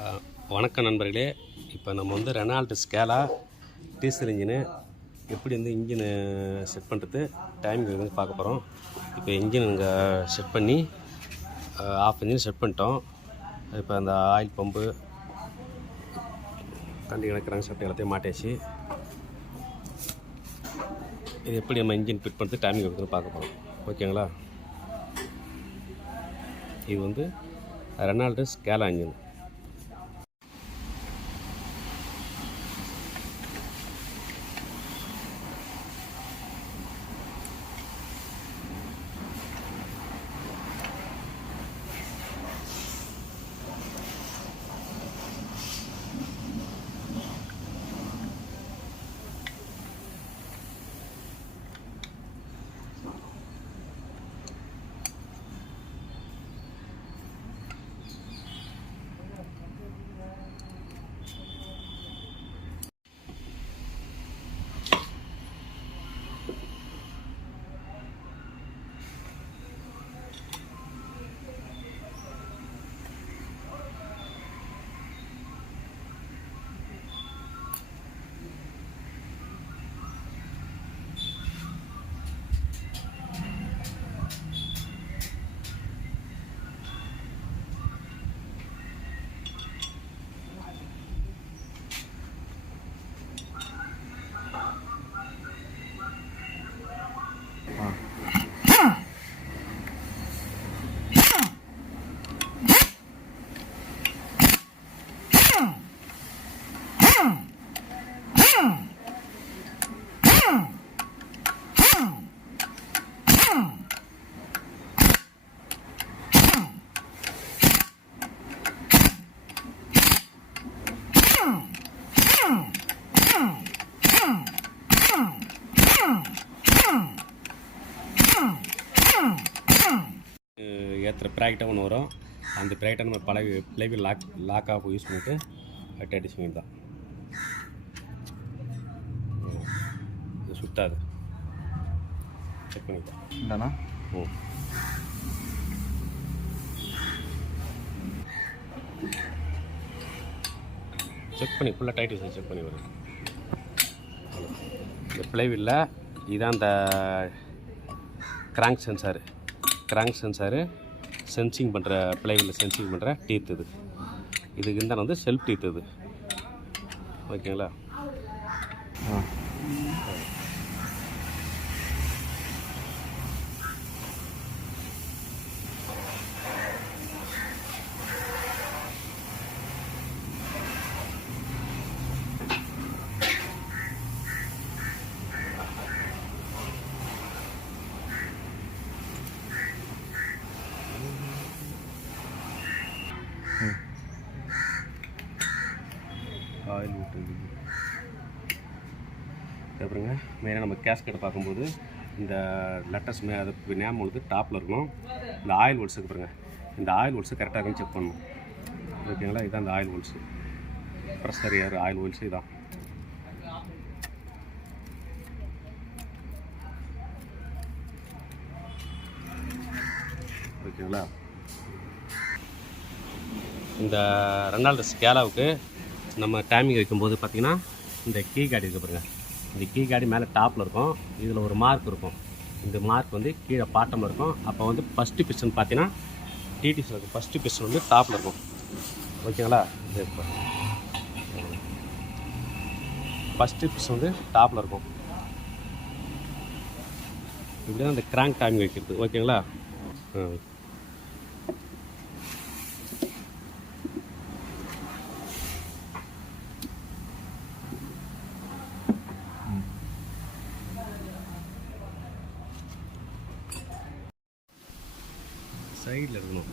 வணக்கம் நண்பர்களே. இப்போ நம்ம வந்து ரெனால்ட் ஸ்கேலா டீசல் இன்ஜினு எப்படி வந்து இன்ஜினு செட் பண்ணுறது டைமிங் வந்து பார்க்க போகிறோம். இப்போ இன்ஜின் இங்கே செட் பண்ணி ஆஃப் இன்ஜின் செட் பண்ணிட்டோம். இப்போ அந்த ஆயில் பம்பு கண்டி கிடக்கிறாங்க செட் எல்லாத்தையும் மாட்டியாச்சு. இது எப்படி நம்ம இன்ஜின் ஃபிட் பண்ணுறது டைமிங் வந்து பார்க்க போகிறோம். ஓகேங்களா? இது வந்து ரெனால்ட் ஸ்கேலா இன்ஜின். ஏற்றுற ப்ராக்கெட்டாக ஒன்று வரும். அந்த ப்ராக்கெட்டை நம்ம பிளைவில் லாக் ஆஃப் யூஸ் பண்ணிவிட்டு அடிச்சு வேண்டியது தான். இது சுத்தாது. செக் பண்ணிக்கலாம். செக் பண்ணி ஃபுல்லாக டைட்டு செக் பண்ணி வரும். இந்த பிளைவில் இதுதான் அந்த கிராங்க் சென்சாரு சென்சிங் பண்ணுற பிளைவில் சென்சிங் பண்ணுற டீத் இதுக்கு இருந்தால் வந்து செல்ஃப் டீத் இது. ஓகேங்களா? ஆயில் விட்டு அப்புறங்க மெயினாக நம்ம கேஸ்கெட்டை பார்க்கும்போது இந்த லெட்டர்ஸ் அது நேம் வந்து டாப்பில் இருக்கணும். இந்த ஆயில் ஹோல்ஸுக்கு பாருங்க, இந்த ஆயில் ஹோல்ஸு கரெக்டாக இருக்குன்னு செக் பண்ணணும். ஓகேங்களா? இதுதான் இந்த ஆயில் ஹோல்ஸு, ப்ரெஷர் ஏர் ஆயில் ஹோல்ஸு இதான். ஓகேங்களா? இந்த ரெனால்ட் ஸ்கேலாவுக்கு நம்ம டைமிங் வைக்கும்போது பார்த்திங்கன்னா இந்த கீ கார்டு இருக்குது பாருங்கள். இந்த கீ கார்டு மேலே டாப்பில் இருக்கும். இதில் ஒரு மார்க் இருக்கும். இந்த மார்க் வந்து கீழே பாட்டமில் இருக்கும். அப்போ வந்து ஃபஸ்ட்டு பிஸ்டன் பார்த்தீங்கன்னா டிடிஸில் இருக்கும். ஃபஸ்ட்டு பிஸ்டன் வந்து டாப்பில் இருக்கும். ஓகேங்களா? இது ஃபஸ்ட்டு பிஸ்டன் வந்து டாப்பில் இருக்கும். இப்படி தான் இந்த கிராங்க் டைமிங் வைக்கிறது. ஓகேங்களா? சைடில் இருக்கணும்.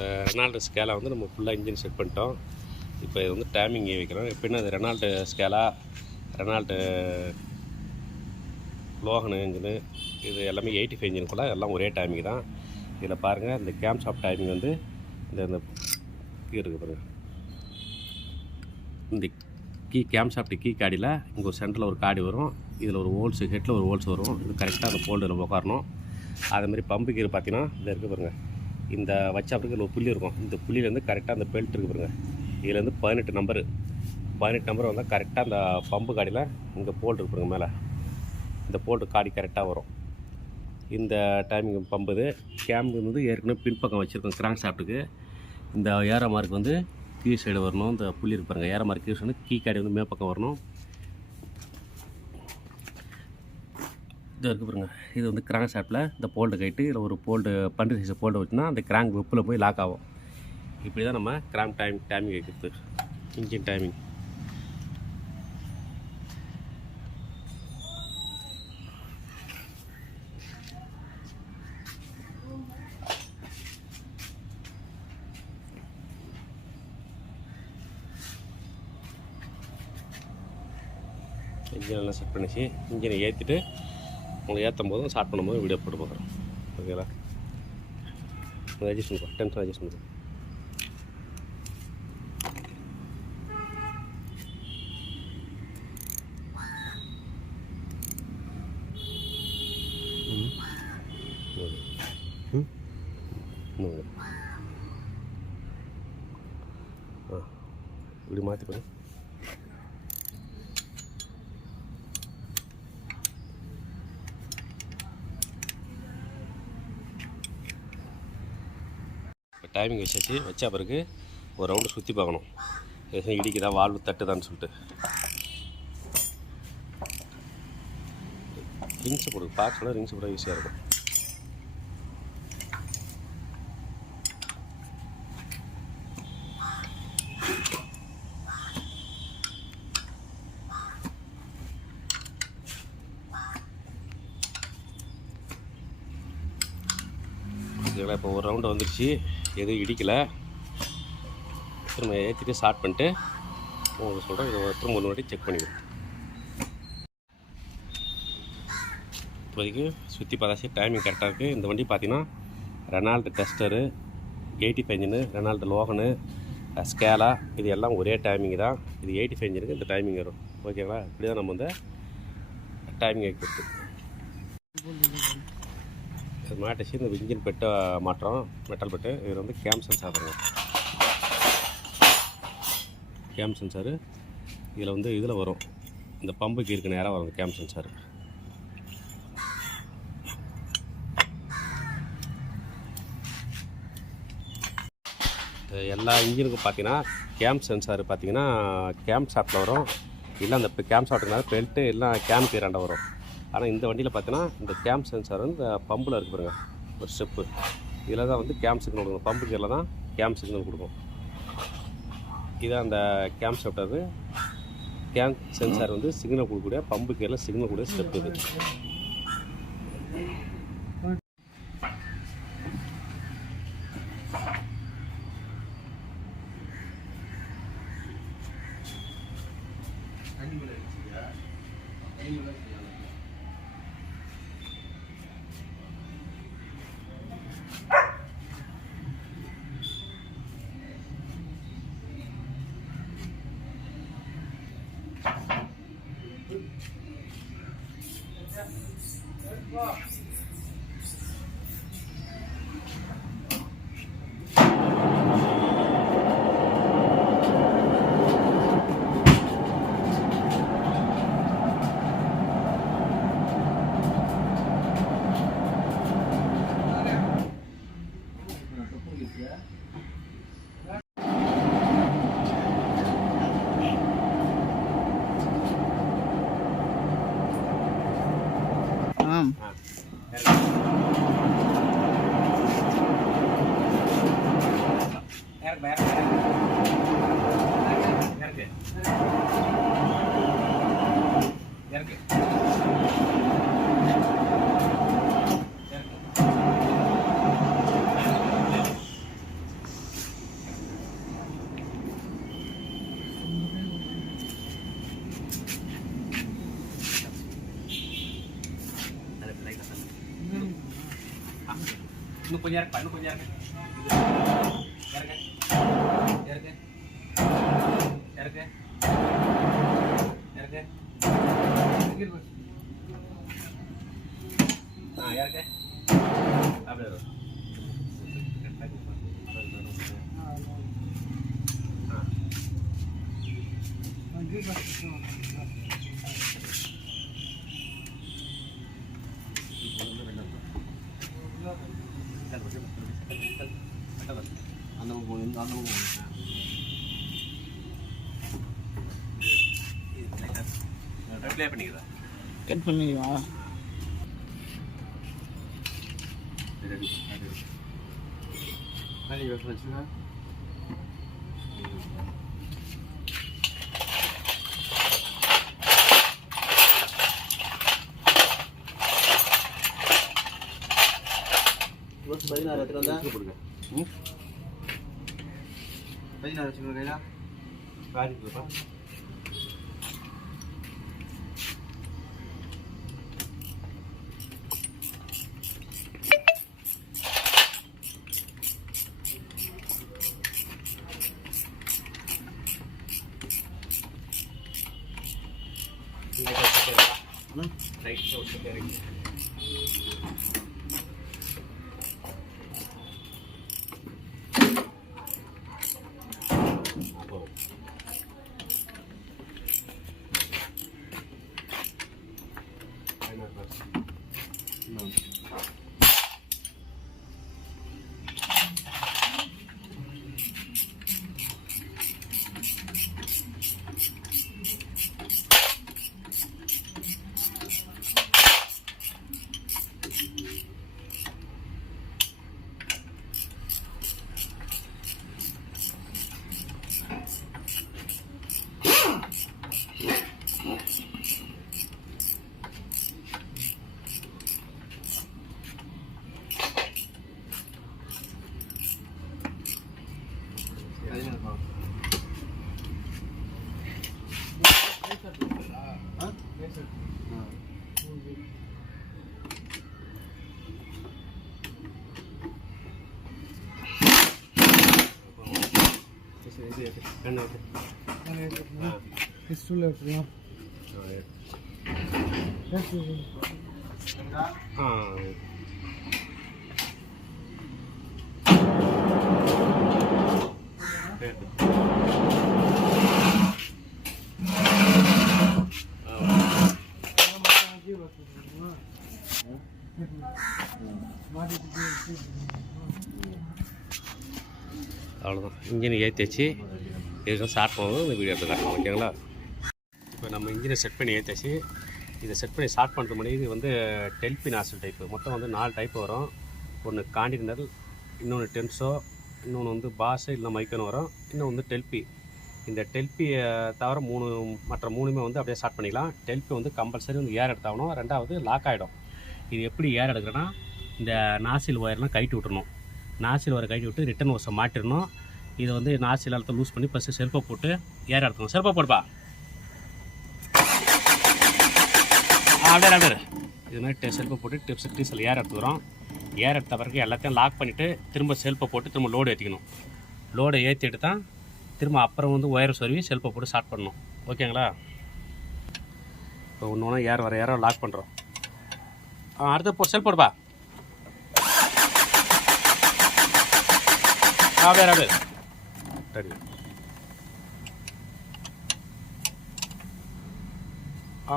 இப்போ ரெனால்டு ஸ்கேலா வந்து நம்ம ஃபுல்லாக இன்ஜின் செட் பண்ணிட்டோம். இப்போ இது வந்து டைமிங் வைக்கிறோம். எப்படின்னா அது ரெனால்டு ஸ்கேலா, ரெனால்டு லோகன் இன்ஜினு, இது எல்லாமே 85 இன்ஜினுக்குள்ள எல்லாம் ஒரே டைமிங் தான். இதில் பாருங்கள், இந்த கேம் ஷாப் டைமிங் வந்து இந்த கீ இருக்குது பாருங்கள். இந்த கேம் ஷாப்ட் கீ காடியில் இங்கே ஒரு சென்டரில் ஒரு காடி வரும். இதில் ஒரு ஹோல்ஸு, ஹெட்டில் ஒரு ஹோல்ஸ் வரும். இது கரெக்டாக அந்த போல்டில் உட்காரணும். அதேமாதிரி பம்பு கீர் பார்த்தீங்கன்னா இதில் இருக்குது பாருங்கள். இந்த வச்சாப்பிற்கு ஒரு புள்ளி இருக்கும். இந்த புள்ளியிலேருந்து கரெக்டாக அந்த பெல்ட் இருக்குது பாருங்கள். இதுலேருந்து 18 நம்பர் வந்தால் கரெக்டாக அந்த பம்பு காடியில் இங்கே போல்டு இருக்கு பாருங்கள். மேலே இந்த போல்டு காடி கரெக்டாக வரும். இந்த டைமிங் பம்பு இது கேம் வந்து ஏற்கனவே பின்பக்கம் வச்சுருக்கோம். கிராங்க் ஷாஃப்ட்டுக்கு இந்த ஏரோ மார்க் வந்து கீ சைடு வரணும். இந்த புள்ளி இருக்கு பாருங்கள். Arrow mark key side key காடி வந்து மேற்பக்கம் வரணும். இது இருக்குது பாருங்கள். இது வந்து கிராங்க் ஷாஃப்ட்டில் இந்த போல்டு கைட்டு இதில் ஒரு போல்டு பண்டு சைஸை போல்டு வச்சுன்னா அந்த கிராங்க் வெப்பில் போய் லாக் ஆகும். இப்படி தான் நம்ம கிராங்க் டைமிங் வைக்கிறது. Engine timing. இன்ஜின் எல்லாம் செட் பண்ணிச்சு. இன்ஜினை ஏற்றிட்டு உங்களை ஏற்றும் போதும் ஸ்டார்ட் பண்ணும்போது வீடியோ போட்டு பார்க்குறோம். ஓகேங்களா? அட்ஜஸ்ட் பண்ணுவோம். டென்ஷன் அட்ஜஸ்ட் பண்ணுவோம். இப்படி மாற்றி பண்ணு. டைமிங் வச்சா பிறகு ஒரு ரவுண்டு சுற்றி பார்க்கணும். எதுவும் இடிக்குதா, வால்வு தட்டுதான்னு சொல்லிட்டு. ரிங்ஸை போடு. பார்க்கல ரிங்ஸை போட ஈஸியாக இருக்கும். ஓகேங்களா? இப்போ ஒரு ரவுண்டு வந்துடுச்சு. எதுவும் இடிக்கலை. திரும்ப ஏற்றிட்டு ஸ்டார்ட் பண்ணிட்டு உங்களுக்கு சொல்கிறேன். இதை திரும்ப ஒரு வாட்டி செக் பண்ணிடுவோம். இப்போதைக்கு சுற்றி பார்த்தாச்சு. டைமிங் கரெக்டாக இருக்குது. இந்த வண்டி பார்த்தீங்கன்னா ரெனால்டு டஸ்டரு, 85 இன்ஜினு, ரெனால்டு லோகனு, ஸ்கேலா, இது எல்லாம் ஒரே டைமிங் தான். இது 85 இன்ஜினுக்கு இந்த டைமிங் வரும். ஓகேங்களா? இப்படி தான் நம்ம வந்து டைமிங் வைக்கிறது. மாட்டிச்சு. இந்த இன்ஜின் பெட்டை மாட்டுறோம். Metal bed. இது வந்து கேம் சென்சார் பாருங்க. கேம் சென்சாரு இதில் வந்து இதில் வரும். இந்த பம்புக்கு இருக்க நேராக வரும் கேம் சென்சார். எல்லா இன்ஜினுக்கும் பார்த்தீங்கன்னா கேம் சென்சார் பார்த்தீங்கன்னா கேம் ஷாஃப்ட்டில் வரும். இல்லை அந்த கேம் ஷாஃப்ட்டுனால பெல்ட்டு எல்லாம் கேம் கீராண்ட வரும். ஆனால் இந்த வண்டியில் பார்த்தீங்கன்னா இந்த கேம் சென்சார் வந்து இந்த பம்பில் இருக்குது பாருங்க. ஒரு ஸ்டெப்பு இதில் தான் வந்து கேம் சிக்னல் கொடுக்கும். பம்பு கீரில் தான் கேம் சிக்னல் கொடுக்கும். இதான் அந்த கேம் ஷாஃப்ட். கேம் சென்சார் வந்து சிக்னல் கொடுக்கக்கூடிய, பம்பு கீரில் சிக்னல் கூடிய ஸ்டெப் இது. இன்னும் கொஞ்சம் இறக்குப்பா, இன்னும் கொஞ்சம் இறக்கு. இறக்கு இறக்கு இறக்கு இறக்கு. இறக்கு. அப்படியே வரும். அந்த ரிப்ளை பண்ணிக்கிறேன். கட் பண்ணிடுவா. பதினாறு எடுத்துட்டு வந்தா கொடுங்க. 16 வச்சுக்கோ கையில. காரி கொடுப்பா. Right side carrying. அவ்வளோதான். இன்ஜினை ஏற்றி வச்சு இதுக்கு ஸ்டார்ட் பண்ணுவோம். இந்த வீடியோ எடுத்து காட்டலாம். ஓகேங்களா? இப்போ நம்ம இன்ஜினை செட் பண்ணி ஏற்றிச்சு. இதை செட் பண்ணி ஸ்டார்ட் பண்ணுறது முன்னாடி இது வந்து டெல்பி நாசல் டைப்பு. மொத்தம் வந்து 4 டைப்பு வரும். ஒன்று காண்டினல், இன்னொன்று டென்சோ, இன்னொன்று வந்து பாஸ் இல்லை மைக்கோன்னு வரும், இன்னும் வந்து டெல்பி. இந்த டெல்பியை தவிர மற்ற 3மே வந்து அப்படியே ஸ்டார்ட் பண்ணிக்கலாம். டெல்பி வந்து கம்பல்சரி வந்து ஏர் எடுத்தாகணும். ரெண்டாவது லாக் ஆகிடும். இது எப்படி ஏர் எடுக்கிறேன்னா, இந்த நாசில் ஒயர்லாம் கழட்டி விட்டுறணும். நாசில் ஒயரை கழட்டி விட்டு ரிட்டன் ஓஸை மாட்டிடணும். இதை வந்து நாசில் அழுத்த லூஸ் பண்ணி ஃபஸ்ட்டு செல்ஃபை போட்டு ஏர் எடுத்துக்கணும். செல்ஃபை போடுப்பா. அப்படியே இது மாதிரி செல்ஃபை போட்டு டீசல் ஏர் எடுத்துக்கிறோம். ஏர் எடுத்த பிறகு எல்லாத்தையும் லாக் பண்ணிவிட்டு திரும்ப செல்ஃபை போட்டு திரும்ப லோடு ஏற்றிக்கணும். லோடை ஏற்றிட்டு தான் திரும்ப அப்புறம் வந்து ஒயர் சொருவி செல்ஃபை போட்டு ஸ்டார்ட் பண்ணணும். ஓகேங்களா? இப்போ ஒன்று ஒன்றா ஏர் வர ஏரோ லாக் பண்ணுறோம். அடுத்து செல்ஃப் போடுப்பா. அப்படியே ரெடி.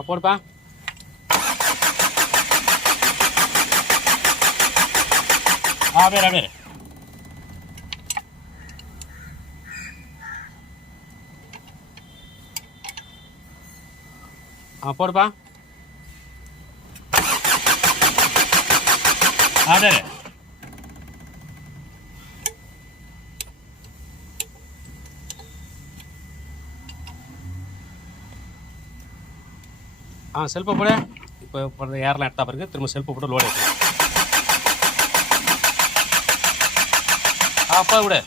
போடுப்பா. அப்படியே போடுப்பா. அப்படியே செல்ஃபை போடு. இப்போ ஏர்லாம் எடுத்தா பிறகு திரும்ப செல்ஃபை போட்டு லோடு எடுத்துக்கலாம். அப்போ விடு.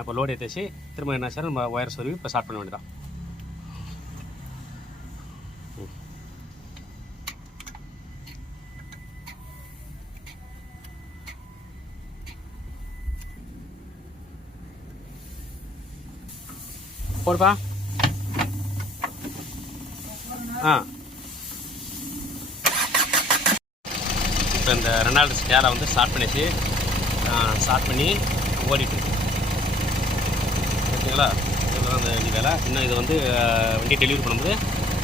இப்போ லோடு ஏற்றிச்சு திரும்ப என்ன சார் நம்ம ஒயர் சொருவி இப்போ ஸ்டார்ட் பண்ண வேண்டியதான். போடுப்பா. ஆ இப்போ இந்த ரெனால்டு ஸ்கேலா வந்து ஸ்டார்ட் பண்ணிச்சு. ஸ்டார்ட் பண்ணி ஓடிட்டு ஓகேங்களா. இதில் தான் இந்த வேலை. இன்னும் இது வந்து வண்டி டெலிவரி பண்ணும்போது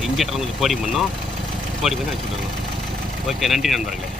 இன்ஜெக்டர் கொஞ்சம் கோடிங் பண்ணோம். கோடிங் பண்ணி வச்சுட்டு வரணும். ஓகே, நன்றி நண்பர்களே.